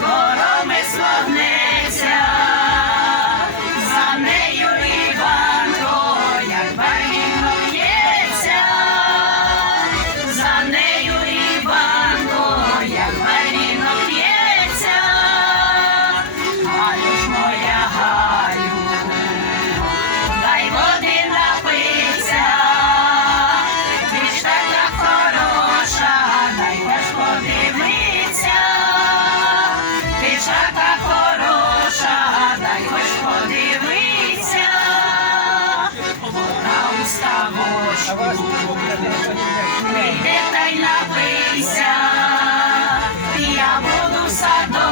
коромисло гнеться, за нею Іванко, як барвінок в'ється, за нею Іванко, як барвінок в'ється, Галю ж моя Галю, дай води напиться, ти ж така хороша, дай хоч подивиться, ти ж така хороша, дай хоч подивиться, на уставочку, прийде та й напийся, я буду в садочку.